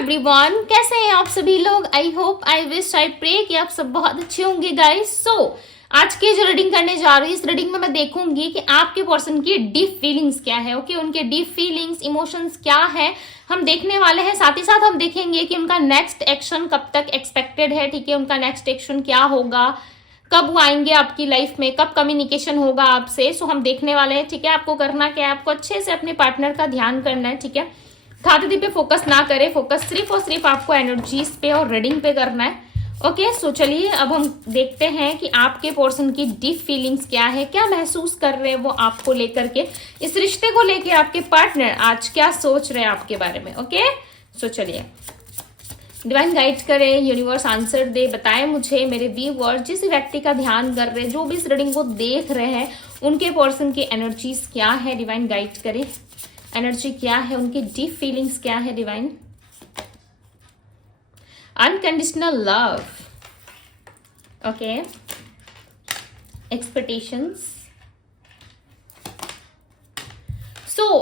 Everyone, कैसे हैं आप सभी लोग। I hope, I wish, I pray कि आप सब बहुत अच्छे होंगे गाइस। आज की जो रीडिंग करने जा रही हूँ, इस रीडिंग में मैं देखूंगी कि आपके पर्सन की डीप फीलिंग्स क्या है। ओके, उनके डीप फीलिंग्स, इमोशंस क्या है, हम देखने वाले हैं। साथ ही साथ हम देखेंगे कि उनका नेक्स्ट एक्शन कब तक एक्सपेक्टेड है। ठीक है, उनका नेक्स्ट एक्शन क्या होगा, कब वो आएंगे आपकी लाइफ में, कब कम्युनिकेशन होगा आपसे। सो हम देखने वाले हैं। ठीक है, आपको करना क्या है, आपको अच्छे से अपने पार्टनर का ध्यान करना है। ठीक है, खाते पे फोकस ना करें, फोकस सिर्फ और सिर्फ आपको एनर्जीज पे और रीडिंग पे करना है। ओके, सो चलिए अब हम देखते हैं कि आपके पर्सन की डीप फीलिंग्स क्या है, क्या महसूस कर रहे हैं वो आपको लेकर के, इस रिश्ते को लेके आपके पार्टनर आज क्या सोच रहे हैं आपके बारे में। ओके, सो चलिए डिवाइन गाइड करें, यूनिवर्स आंसर दे, बताएं मुझे मेरे व्यूअर्स जिस व्यक्ति का ध्यान कर रहे हैं, जो भी इस रीडिंग को देख रहे हैं, उनके पर्सन की एनर्जीज क्या है। डिवाइन गाइड करें, एनर्जी क्या है, उनकी डीप फीलिंग्स क्या है। Divine unconditional love, okay, expectations.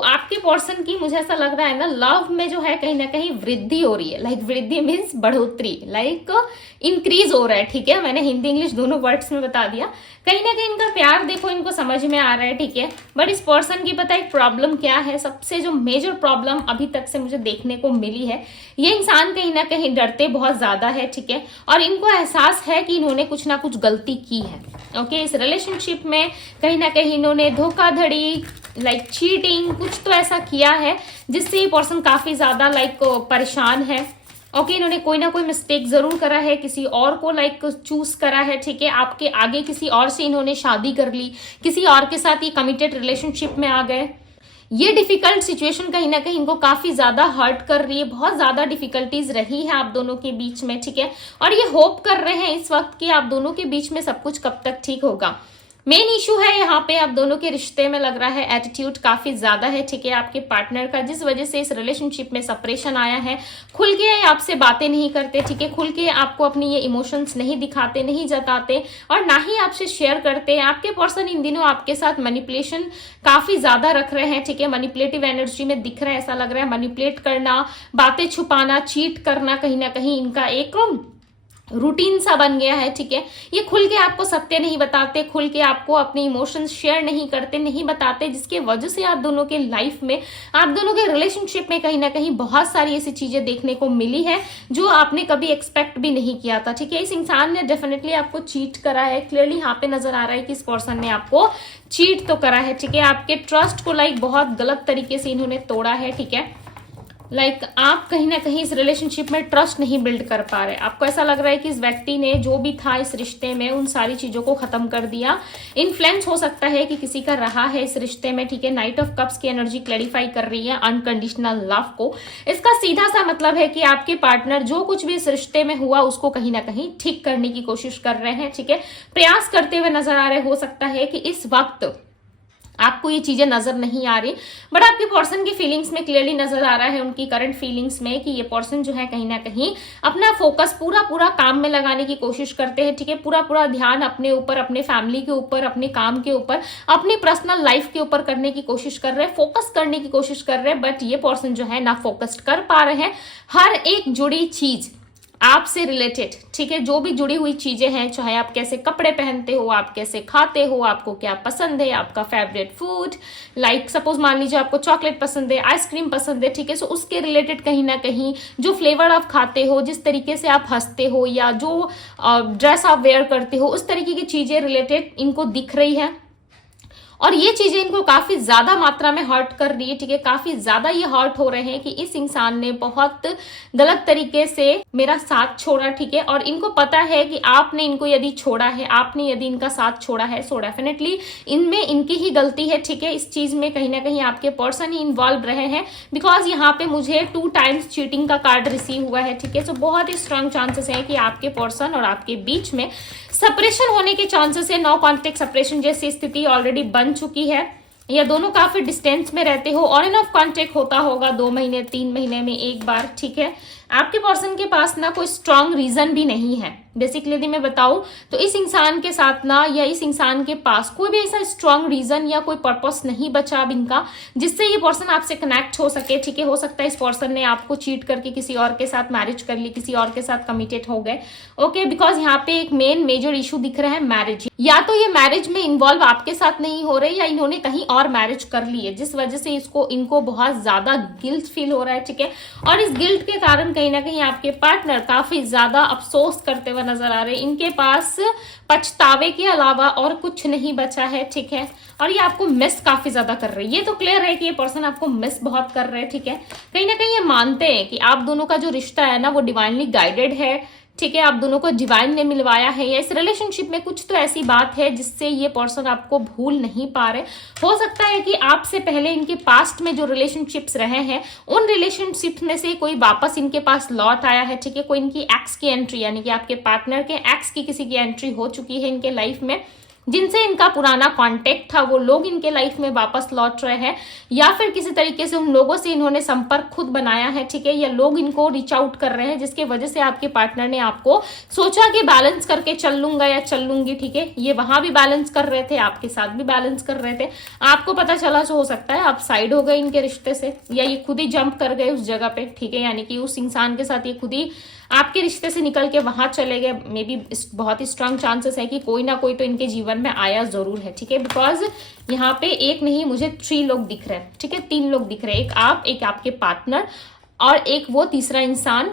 आपके पर्सन की मुझे ऐसा लग रहा है ना, लव में जो है कहीं ना कहीं वृद्धि हो रही है। लाइक वृद्धि मीन्स बढ़ोतरी, लाइक इंक्रीज हो रहा है। ठीक है, मैंने हिंदी इंग्लिश दोनों वर्ड्स में बता दिया। कहीं ना कहीं इनका प्यार देखो, इनको समझ में आ रहा है। ठीक है, बट इस पर्सन की पता एक प्रॉब्लम क्या है, सबसे जो मेजर प्रॉब्लम अभी तक से मुझे देखने को मिली है, ये इंसान कहीं ना कहीं डरते बहुत ज्यादा है। ठीक है, और इनको एहसास है कि इन्होंने कुछ ना कुछ गलती की है। ओके, इस रिलेशनशिप में कहीं ना कहीं इन्होंने धोखाधड़ी, लाइक चीटिंग, कुछ तो ऐसा किया है जिससे ये पर्सन काफी ज्यादा लाइक परेशान है। ओके, इन्होंने कोई ना कोई मिस्टेक जरूर करा है, किसी और को लाइक चूज करा है। ठीक है, आपके आगे किसी और से इन्होंने शादी कर ली, किसी और के साथ ये कमिटेड रिलेशनशिप में आ गए। ये डिफिकल्ट सिचुएशन कहीं ना कहीं इनको काफी ज्यादा हर्ट कर रही है, बहुत ज्यादा डिफिकल्टीज रही है आप दोनों के बीच में। ठीक है, और ये होप कर रहे हैं इस वक्त कि आप दोनों के बीच में सब कुछ कब तक ठीक होगा। मेन इशू है यहाँ पे आप दोनों के रिश्ते में लग रहा है एटीट्यूड काफी ज्यादा है। ठीक है, आपके पार्टनर का, जिस वजह से इस रिलेशनशिप में सेपरेशन आया है। खुल के आपसे बातें नहीं करते। ठीक है, खुल के आपको अपनी ये इमोशंस नहीं दिखाते, नहीं जताते, और ना ही आपसे शेयर करते। आपके पर्सन इन दिनों आपके साथ मैनिपुलेशन काफी ज्यादा रख रहे हैं। ठीक है, मैनिपुलेटिव एनर्जी में दिख रहा है, ऐसा लग रहा है मैनिपुलेट करना, बातें छुपाना, चीट करना कहीं ना कहीं इनका एक रूटीन सा बन गया है। ठीक है, ये खुल के आपको सत्य नहीं बताते, खुल के आपको अपने इमोशंस शेयर नहीं करते, नहीं बताते, जिसके वजह से आप दोनों के लाइफ में, आप दोनों के रिलेशनशिप में कहीं ना कहीं बहुत सारी ऐसी चीजें देखने को मिली है जो आपने कभी एक्सपेक्ट भी नहीं किया था। ठीक है, इस इंसान ने डेफिनेटली आपको चीट करा है। क्लियरली यहाँ पे नजर आ रहा है कि इस पर्सन ने आपको चीट तो करा है। ठीक है, आपके ट्रस्ट को लाइक बहुत गलत तरीके से इन्होंने तोड़ा है। ठीक है, लाइक आप कहीं ना कहीं इस रिलेशनशिप में ट्रस्ट नहीं बिल्ड कर पा रहे। आपको ऐसा लग रहा है कि इस व्यक्ति ने जो भी था इस रिश्ते में, उन सारी चीजों को खत्म कर दिया। इन्फ्लुएंस हो सकता है कि किसी का रहा है इस रिश्ते में। ठीक है, नाइट ऑफ कप्स की एनर्जी क्लैरिफाई कर रही है अनकंडीशनल लव को। इसका सीधा सा मतलब है कि आपके पार्टनर जो कुछ भी इस रिश्ते में हुआ उसको कहीं ना कहीं ठीक करने की कोशिश कर रहे हैं। ठीक है, प्रयास करते हुए नजर आ रहे। हो सकता है कि इस वक्त आपको ये चीजें नजर नहीं आ रही, बट आपके पर्सन की फीलिंग्स में क्लियरली नजर आ रहा है, उनकी करंट फीलिंग्स में, कि ये पर्सन जो है कहीं ना कहीं अपना फोकस पूरा काम में लगाने की कोशिश करते हैं। ठीक है, पूरा ध्यान अपने ऊपर, अपने फैमिली के ऊपर, अपने काम के ऊपर, अपनी पर्सनल लाइफ के ऊपर करने की कोशिश कर रहे हैं, फोकस करने की कोशिश कर रहे हैं। बट ये पर्सन जो है ना फोकस कर पा रहे हैं। हर एक जुड़ी चीज आपसे रिलेटेड, ठीक है, जो भी जुड़ी हुई चीजें हैं, चाहे आप कैसे कपड़े पहनते हो, आप कैसे खाते हो, आपको क्या पसंद है, आपका फेवरेट फूड, लाइक सपोज मान लीजिए आपको चॉकलेट पसंद है, आइसक्रीम पसंद है। ठीक है, सो उसके रिलेटेड कहीं ना कहीं जो फ्लेवर आप खाते हो, जिस तरीके से आप हंसते हो, या जो ड्रेस आप वेयर करते हो, उस तरीके की चीजें रिलेटेड इनको दिख रही है। और ये चीजें इनको काफी ज्यादा मात्रा में हर्ट कर रही है। ठीक है, काफी ज्यादा ये हर्ट हो रहे हैं कि इस इंसान ने बहुत गलत तरीके से मेरा साथ छोड़ा। ठीक है, और इनको पता है कि आपने इनको यदि छोड़ा है, आपने यदि इनका साथ छोड़ा है, सो डेफिनेटली इनमें इनकी ही गलती है। ठीक है, इस चीज में कहीं ना कहीं आपके पर्सन ही इन्वॉल्व रहे हैं, बिकॉज यहाँ पे मुझे 2 टाइम्स चीटिंग का कार्ड रिसीव हुआ है। ठीक है, सो बहुत ही स्ट्रांग चांसेस है कि आपके पर्सन और आपके बीच में सेपरेशन होने के चांसेस है। नो कॉन्टेक्ट सेपरेशन जैसी स्थिति ऑलरेडी बन चुकी है, या दोनों काफी डिस्टेंस में रहते हो, ऑन एंड ऑफ कॉन्टेक्ट होता होगा 2 महीने 3 महीने में एक बार। ठीक है, आपके पर्सन के पास ना कोई स्ट्रांग रीजन भी नहीं है बेसिकली मैं बताऊं तो इस इंसान के साथ ना, या इस इंसान के पास कोई भी ऐसा स्ट्रांग रीजन या कोई पर्पस नहीं बचा अब इनका जिससे ये पर्सन आपसे कनेक्ट हो सके, ठीक है। हो सकता है इस पर्सन ने आपको चीट करके किसी और के साथ मैरिज कर ली, किसी और के साथ कमिटेड हो गए, ओके। बिकॉज यहाँ पे एक मेन मेजर इशू दिख रहा है मैरिज, या तो ये मैरिज में इन्वॉल्व आपके साथ नहीं हो रहे, या इन्होंने कहीं और मैरिज कर ली है जिस वजह से इनको बहुत ज्यादा गिल्ट फील हो रहा है, ठीक है। और इस गिल्ट के कारण कहीं ना कहीं आपके पार्टनर काफी ज्यादा अफसोस करते हुए नजर आ रहे हैं। इनके पास पछतावे के अलावा और कुछ नहीं बचा है, ठीक है। और ये आपको मिस काफी ज्यादा कर रहे हैं, ये तो क्लियर है कि ये पर्सन आपको मिस बहुत कर रहे हैं, ठीक है। कहीं ना कहीं ये मानते हैं कि आप दोनों का जो रिश्ता है ना वो डिवाइनली गाइडेड है, ठीक है। आप दोनों को डिवाइन ने मिलवाया है, या इस रिलेशनशिप में कुछ तो ऐसी बात है जिससे ये पर्सन आपको भूल नहीं पा रहे। हो सकता है कि आपसे पहले इनके पास्ट में जो रिलेशनशिप्स रहे हैं उन रिलेशनशिप में से कोई वापस इनके पास लौट आया है, ठीक है। कोई इनकी एक्स की एंट्री, यानी कि आपके पार्टनर के एक्स की किसी की एंट्री हो चुकी है इनके लाइफ में, जिनसे इनका पुराना कांटेक्ट था वो लोग इनके लाइफ में वापस लौट रहे हैं, या फिर किसी तरीके से उन लोगों से इन्होंने संपर्क खुद बनाया है, ठीक है। या लोग इनको रीच आउट कर रहे हैं जिसके वजह से आपके पार्टनर ने आपको सोचा कि बैलेंस करके चल लूंगा या चल लूंगी, ठीक है। ये वहां भी बैलेंस कर रहे थे, आपके साथ भी बैलेंस कर रहे थे, आपको पता चला तो हो सकता है आप साइड हो गए इनके रिश्ते से, या ये खुद ही जंप कर गए उस जगह पे, ठीक है। यानी कि उस इंसान के साथ ये खुद ही आपके रिश्ते से निकल के वहां चले गए। मे बी बहुत ही स्ट्रांग चांसेस है कि कोई ना कोई तो इनके जीवन में आया जरूर है, ठीक है। बिकॉज यहाँ पे एक नहीं मुझे 3 लोग दिख रहे हैं, ठीक है। 3 लोग दिख रहे हैं, एक आप, एक आपके पार्टनर और एक वो तीसरा इंसान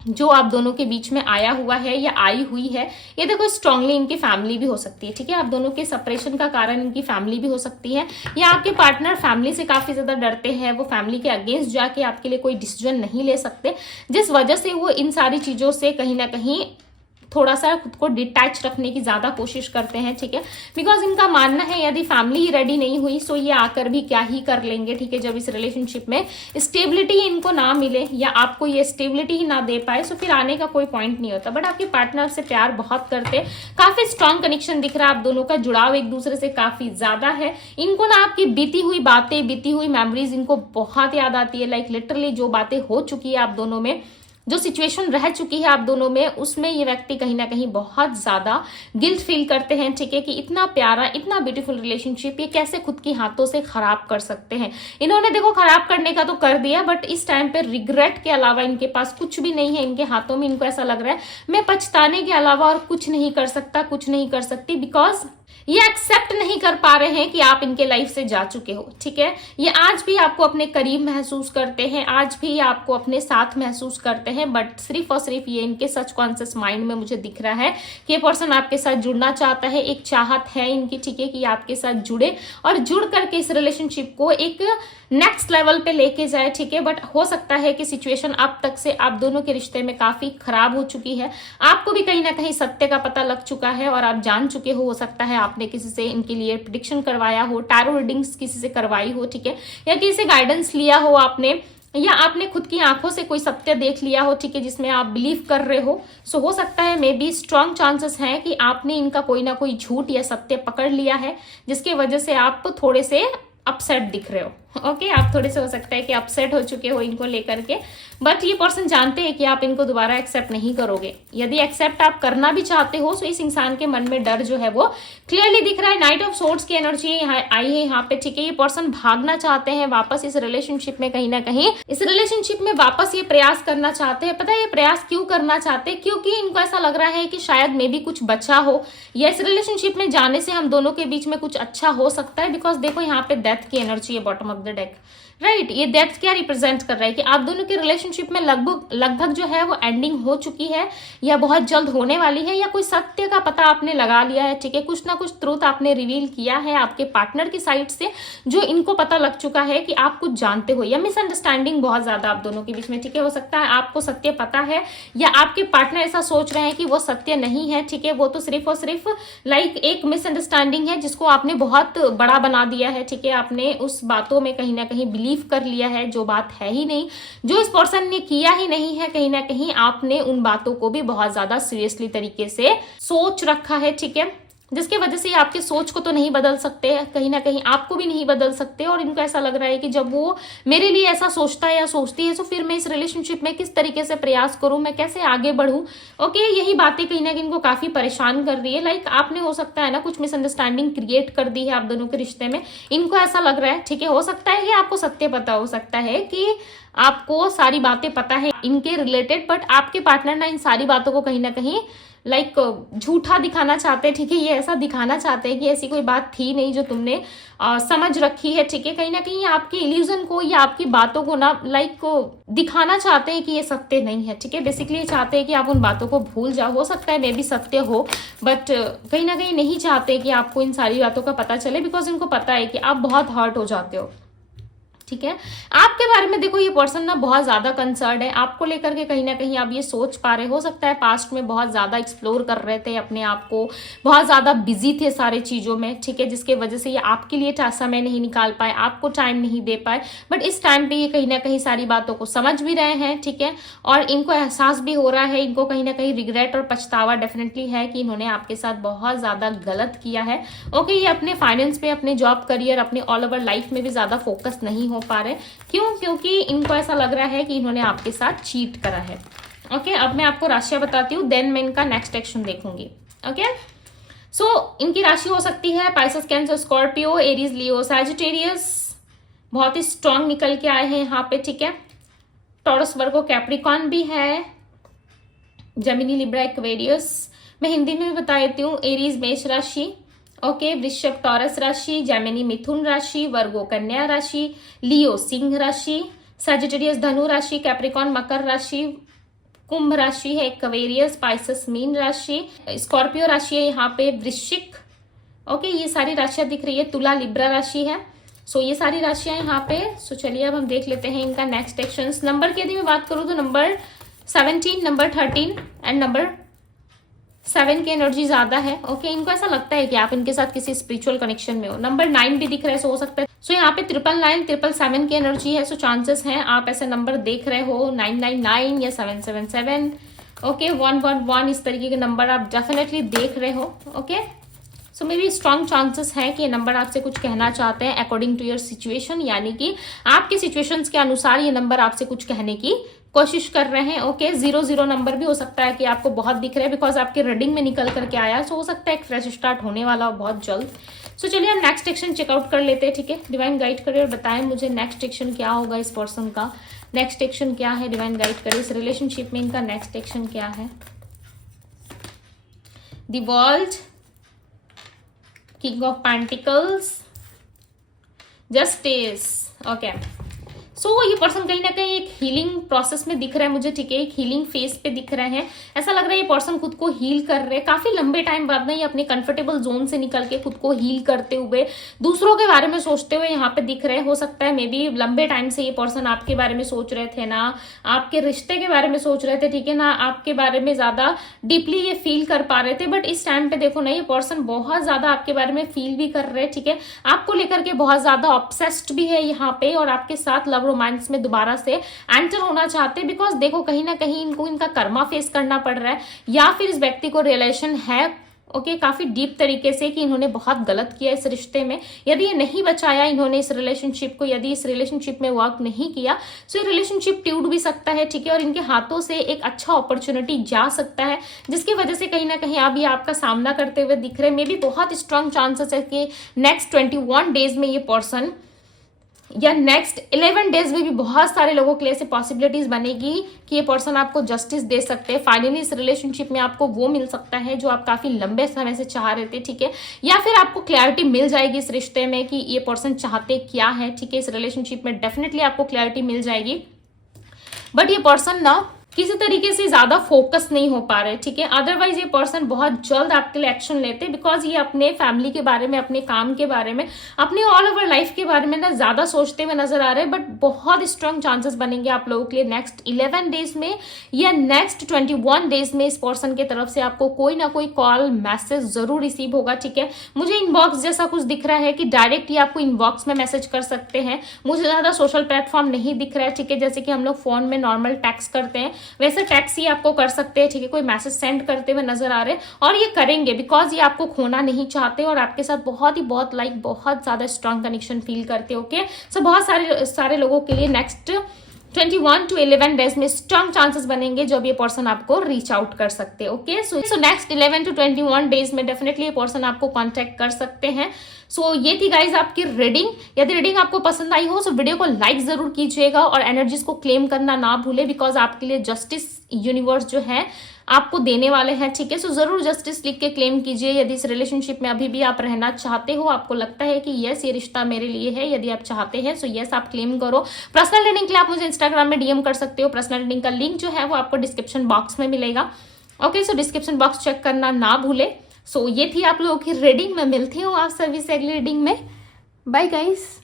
जो आप दोनों के बीच में आया हुआ है या आई हुई है। ये देखो स्ट्रांगली इनकी फैमिली भी हो सकती है, ठीक है। आप दोनों के सेपरेशन का कारण इनकी फैमिली भी हो सकती है, या आपके पार्टनर फैमिली से काफी ज्यादा डरते हैं, वो फैमिली के अगेंस्ट जाके आपके लिए कोई डिसीजन नहीं ले सकते, जिस वजह से वो इन सारी चीजों से कहीं ना कहीं थोड़ा सा खुद को डिटैच रखने की ज्यादा कोशिश करते हैं, ठीक है। बिकॉज इनका मानना है यदि फैमिली ही रेडी नहीं हुई सो ये आकर भी क्या ही कर लेंगे, ठीक है। जब इस रिलेशनशिप में स्टेबिलिटी इनको ना मिले या आपको ये स्टेबिलिटी ही ना दे पाए सो फिर आने का कोई पॉइंट नहीं होता। बट आपके पार्टनर से प्यार बहुत करते, काफी स्ट्रांग कनेक्शन दिख रहा है, आप दोनों का जुड़ाव एक दूसरे से काफी ज्यादा है। इनको ना आपकी बीती हुई बातें, बीती हुई मेमोरीज इनको बहुत याद आती है। लाइक लिटरली जो बातें हो चुकी है आप दोनों में, जो सिचुएशन रह चुकी है आप दोनों में, उसमें ये व्यक्ति कहीं ना कहीं बहुत ज्यादा गिल्ट फील करते हैं, ठीक है। कि इतना प्यारा, इतना ब्यूटीफुल रिलेशनशिप ये कैसे खुद के हाथों से खराब कर सकते हैं। इन्होंने देखो खराब करने का तो कर दिया, बट इस टाइम पे रिग्रेट के अलावा इनके पास कुछ भी नहीं है इनके हाथों में। इनको ऐसा लग रहा है मैं पछताने के अलावा और कुछ नहीं कर सकता, कुछ नहीं कर सकती, बिकॉज ये एक्सेप्ट नहीं कर पा रहे हैं कि आप इनके लाइफ से जा चुके हो, ठीक है। ये आज भी आपको अपने करीब महसूस करते हैं, आज भी आपको अपने साथ महसूस करते हैं, बट सिर्फ और सिर्फ ये इनके सच कॉन्शियस माइंड में मुझे दिख रहा है कि ये पर्सन आपके साथ जुड़ना चाहता है। एक चाहत है इनकी, ठीक है, कि आपके साथ जुड़े और जुड़ करके इस रिलेशनशिप को एक नेक्स्ट लेवल पे लेके जाए, ठीक है। बट हो सकता है कि सिचुएशन अब तक से आप दोनों के रिश्ते में काफी खराब हो चुकी है, आपको भी कहीं ना कहीं सत्य का पता लग चुका है और आप जान चुके हो सकता है आपने किसी से इनके लिए प्रेडिक्शन करवाया हो, टैरो रीडिंग्स किसी से करवाई हो, ठीक है, या किसी से गाइडेंस लिया हो आपने, या आपने खुद की आंखों से कोई सत्य देख लिया हो, ठीक है, जिसमें आप बिलीव कर रहे हो। सो हो सकता है मे बी स्ट्रांग चांसेस हैं कि आपने इनका कोई ना कोई झूठ या सत्य पकड़ लिया है, जिसकी वजह से आप थोड़े से अपसेट दिख रहे हो। ओके, आप थोड़े से हो सकता है कि अपसेट हो चुके हो इनको लेकर के, बट ये पर्सन जानते हैं कि आप इनको दोबारा एक्सेप्ट नहीं करोगे। यदि एक्सेप्ट आप करना भी चाहते हो तो इस इंसान के मन में डर जो है वो क्लियरली दिख रहा है। नाइट ऑफ सोर्ड्स की एनर्जी यहाँ आई है यहाँ पे, ठीक है। ये पर्सन भागना चाहते हैं वापस इस रिलेशनशिप में, कहीं ना कहीं इस रिलेशनशिप में वापस ये प्रयास करना चाहते हैं। पता है ये प्रयास क्यों करना चाहते हैं? क्योंकि इनको ऐसा लग रहा है कि शायद मे बी कुछ बचा हो, या इस रिलेशनशिप में जाने से हम दोनों के बीच में कुछ अच्छा हो सकता है। बिकॉज देखो यहाँ पे डेथ की एनर्जी है bottom of the deck, right. ये डेथ क्या रिप्रेजेंट कर रहा है कि आप दोनों के रिलेशनशिप में लगभग जो है वो एंडिंग हो चुकी है, या बहुत जल्द होने वाली है, या कोई सत्य का पता आपने लगा लिया है, ठीक है। कुछ ना कुछ ट्रूथ आपने रिवील किया है आपके पार्टनर की साइड से, जो इनको पता लग चुका है कि आप कुछ जानते हो, या मिसअंडरस्टैंडिंग बहुत ज्यादा आप दोनों के बीच में, ठीक है। हो सकता है आपको सत्य पता है, या आपके पार्टनर ऐसा सोच रहे हैं कि वो सत्य नहीं है, ठीक है। वो तो सिर्फ और सिर्फ लाइक एक मिसअंडरस्टैंडिंग है जिसको आपने बहुत बड़ा बना दिया है, ठीक है। आपने उस बातों में कहीं ना कहीं बिलीव कर लिया है जो बात है ही नहीं, जो इस पर्सन ने किया ही नहीं है। कहीं ना कहीं आपने उन बातों को भी बहुत ज्यादा सीरियसली तरीके से सोच रखा है, ठीक है। जिसकी वजह से ये आपके सोच को तो नहीं बदल सकते, कहीं ना कहीं आपको भी नहीं बदल सकते। और इनको ऐसा लग रहा है कि जब वो मेरे लिए ऐसा सोचता है या सोचती है तो फिर मैं इस रिलेशनशिप में किस तरीके से प्रयास करूं, मैं कैसे आगे बढ़ूं। ओके, यही बातें कहीं ना कहीं इनको काफी परेशान कर रही है। लाइक आपने हो सकता है ना कुछ मिसअंडरस्टैंडिंग क्रिएट कर दी है आप दोनों के रिश्ते में, इनको ऐसा लग रहा है। ठीक है, हो सकता है कि आपको सत्य पता हो सकता है कि आपको सारी बातें पता है इनके रिलेटेड, बट आपके पार्टनर ना इन सारी बातों को कहीं ना कहीं लाइक झूठा दिखाना चाहते हैं। ठीक है, ये ऐसा दिखाना चाहते हैं कि ऐसी कोई बात थी नहीं जो तुमने समझ रखी है। ठीक है, कहीं ना कहीं आपके इल्यूजन को या आपकी बातों को ना लाइक दिखाना चाहते हैं कि ये सत्य नहीं है। ठीक है, बेसिकली ये चाहते हैं कि आप उन बातों को भूल जाओ। हो सकता है मे भी सत्य हो, बट कहीं ना कहीं नहीं चाहते कि आपको इन सारी बातों का पता चले, बिकॉज इनको पता है कि आप बहुत हर्ट हो जाते हो। ठीक है, आपके बारे में देखो ये पर्सन ना बहुत ज्यादा कंसर्न है आपको लेकर के, कहीं ना कहीं आप ये सोच पा रहे हो सकता है पास्ट में बहुत ज्यादा एक्सप्लोर कर रहे थे अपने आप को, बहुत ज्यादा बिजी थे सारे चीजों में। ठीक है, जिसके वजह से ये आपके लिए समय नहीं निकाल पाए, आपको टाइम नहीं दे पाए, बट इस टाइम पे ये कहीं ना कहीं सारी बातों को समझ भी रहे हैं। ठीक है, और इनको एहसास भी हो रहा है, इनको कहीं ना कहीं रिग्रेट और पछतावा डेफिनेटली है कि इन्होंने आपके साथ बहुत ज्यादा गलत किया है। ओके, ये अपने फाइनेंस पे, अपने जॉब करियर, अपने ऑल ओवर लाइफ में भी ज्यादा फोकस नहीं हो पा रहे। क्यों? क्योंकि इनको ऐसा लग रहा है कि इन्होंने आपके साथ चीट करा है। ओके, अब मैं आपको राशियां बताती हूँ, देन मैं इनका नेक्स्ट एक्शन देखूंगी। ओके, सो इनकी राशि हो सकती है पाइसेस, कैंसर, स्कॉर्पियो, एरीज, लियो, सैजिटेरियस। बहुत ही स्ट्रांग निकल के आए हैं यहाँ पे। ठीक है, टॉरस, वर्गो, कैप्रिकॉन भी है, जेमिनी, लिब्रा, एक्वेरियस। मैं हिंदी में भी बता देती हूँ। एरीज मेष राशि, ओके, वृषभ टॉरस राशि, जेमिनी मिथुन राशि, वर्गो कन्या राशि, लियो सिंह राशि, सजिटेरियस धनु राशि, कैप्रिकॉन मकर राशि, कुंभ राशि है, एक्वेरियस, पाइसेस मीन राशि, स्कॉर्पियो राशि है यहाँ पे, वृश्चिक। ओके, ये सारी राशियां दिख रही है, तुला, लिब्रा राशि है। सो ये सारी राशियां यहाँ पे। सो चलिए अब हम देख लेते हैं इनका नेक्स्ट एक्शन। नंबर की यदि मैं बात करूँ तो नंबर 17, नंबर 13 एंड नंबर 7 की एनर्जी ज्यादा है। ओके, इनको ऐसा लगता है कि आप इनके साथ किसी स्पिरिचुअल कनेक्शन में हो। नंबर 9 भी दिख रहा है, सो हो सकता है। सो यहाँ पे 999, 777 की एनर्जी है। सो चांसेस हैं आप ऐसे नंबर देख रहे हो, 999 या 777। ओके, 111, इस तरीके के नंबर आप डेफिनेटली देख रहे हो। Okay, so may be strong chances है कि ये नंबर आपसे कुछ कहना चाहते हैं अकॉर्डिंग टू योर सिचुएशन, यानी कि आपके सिचुएशंस के अनुसार ये नंबर आपसे कुछ कहने की कोशिश कर रहे हैं। ओके, 00 नंबर भी हो सकता है कि आपको बहुत दिख रहा है, बिकॉज आपके रीडिंग में निकल करके आया। सो हो सकता है एक फ्रेश स्टार्ट होने वाला हो बहुत जल्द। सो चलिए हम नेक्स्ट एक्शन चेकआउट कर लेते हैं। ठीक है, डिवाइन गाइड करिए और बताएं मुझे नेक्स्ट एक्शन क्या होगा इस पर्सन का। नेक्स्ट एक्शन क्या है, डिवाइन गाइड करिए। इस रिलेशनशिप में इनका नेक्स्ट एक्शन क्या है। The world, king of pentacles, justice. Okay, so ये पर्सन कहीं ना कहीं एक हीलिंग प्रोसेस में दिख रहा है मुझे। ठीक है, एक हीलिंग फेज पे दिख रहे हैं। ऐसा लग रहा है ये पर्सन खुद को हील कर रहे हैं काफी लंबे टाइम बाद ना, ये अपने कंफर्टेबल जोन से निकल के खुद को हील करते हुए, दूसरों के बारे में सोचते हुए यहाँ पे दिख रहे। हो सकता है मे बी लंबे टाइम से ये पर्सन आपके बारे में सोच रहे थे, ना आपके रिश्ते के बारे में सोच रहे थे। ठीक है ना, आपके बारे में ज्यादा डीपली ये फील कर पा रहे थे, बट इस टाइम पे देखो ना ये पर्सन बहुत ज्यादा आपके बारे में फील भी कर रहे हैं। ठीक है, आपको लेकर के बहुत ज्यादा ऑब्सेस्ड भी है यहाँ पे, और आपके साथ लव रोमांस में दोबारा से एंटर होना चाहते हैं। बिकॉज देखो कहीं ना कहीं इनको इनका कर्मा फेस करना पड़ रहा है, या फिर इस व्यक्ति को रिलेशन है ओके काफी डीप तरीके से कि इन्होंने बहुत गलत किया इस रिश्ते में। यदि ये नहीं बचाया इन्होंने इस रिलेशनशिप को, यदि इस रिलेशनशिप में वर्क नहीं किया, तो ये रिलेशनशिप टूट भी सकता है। ठीक है, और इनके हाथों से एक अच्छा अपॉर्चुनिटी जा सकता है, जिसकी वजह से कहीं ना कहीं आप ये आपका सामना करते हुए दिख रहे हैं। मे बी बहुत स्ट्रांग चांसेस है कि नेक्स्ट 21 डेज में ये पर्सन या नेक्स्ट 11 डेज में भी बहुत सारे लोगों के लिए ऐसे पॉसिबिलिटीज बनेगी कि ये पर्सन आपको जस्टिस दे सकते हैं। फाइनली इस रिलेशनशिप में आपको वो मिल सकता है जो आप काफी लंबे समय से चाह रहे थे। ठीक है, या फिर आपको क्लैरिटी मिल जाएगी इस रिश्ते में कि ये पर्सन चाहते क्या है। ठीक है, इस रिलेशनशिप में डेफिनेटली आपको क्लैरिटी मिल जाएगी, बट ये पर्सन ना किसी तरीके से ज्यादा फोकस नहीं हो पा रहे। ठीक है, अदरवाइज ये पर्सन बहुत जल्द आपके लिए एक्शन लेते, बिकॉज ये अपने फैमिली के बारे में, अपने काम के बारे में, अपने ऑल ओवर लाइफ के बारे में ना ज्यादा सोचते हुए नजर आ रहे हैं। बट बहुत स्ट्रांग चांसेस बनेंगे आप लोगों के लिए नेक्स्ट 11 डेज में या नेक्स्ट 21 डेज में इस पर्सन की तरफ से आपको कोई ना कोई कॉल मैसेज जरूर रिसीव होगा। ठीक है, मुझे इनबॉक्स जैसा कुछ दिख रहा है कि डायरेक्ट ही आपको इनबॉक्स में मैसेज कर सकते हैं। मुझे ज्यादा सोशल प्लेटफॉर्म नहीं दिख रहा है। ठीक है, जैसे कि हम लोग फोन में नॉर्मल टैक्स करते हैं, वैसे टेक्स्ट ही आपको कर सकते हैं, ठीक है, कोई मैसेज सेंड करते हुए नजर आ रहे हैं, और ये करेंगे बिकॉज ये आपको खोना नहीं चाहते और आपके साथ बहुत बहुत ज्यादा स्ट्रांग कनेक्शन फील करते, ओके। सो बहुत सारे लोगों के लिए नेक्स्ट 21 to 11 डेज में स्ट्रांग चांसेस बनेंगे जब ये पर्सन आपको रीच आउट कर सकते हैं, okay. So next 11 to 21 days में डेफिनेटली ये पर्सन आपको कांटेक्ट कर सकते हैं। सो ये थी गाइज आपकी रीडिंग। यदि रीडिंग आपको पसंद आई हो तो वीडियो को लाइक जरूर कीजिएगा और एनर्जीज को क्लेम करना ना भूले, बिकॉज आपके लिए जस्टिस यूनिवर्स जो है आपको देने वाले हैं, ठीक है। सो जरूर जस्टिस लिख के क्लेम कीजिए। यदि इस रिलेशनशिप में अभी भी आप रहना चाहते हो, आपको लगता है कि यस ये रिश्ता मेरे लिए है, यदि आप चाहते हैं सो यस आप क्लेम करो। पर्सनल रीडिंग के लिए आप मुझे इंस्टाग्राम में डीएम कर सकते हो। पर्सनल रीडिंग का लिंक जो है वो आपको डिस्क्रिप्शन बॉक्स में मिलेगा, ओके। सो डिस्क्रिप्शन बॉक्स चेक करना ना भूले। सो ये थी आप लोगों की रीडिंग। मैं मिलती हूँ आप सभी से अगली रीडिंग में। Bye guys.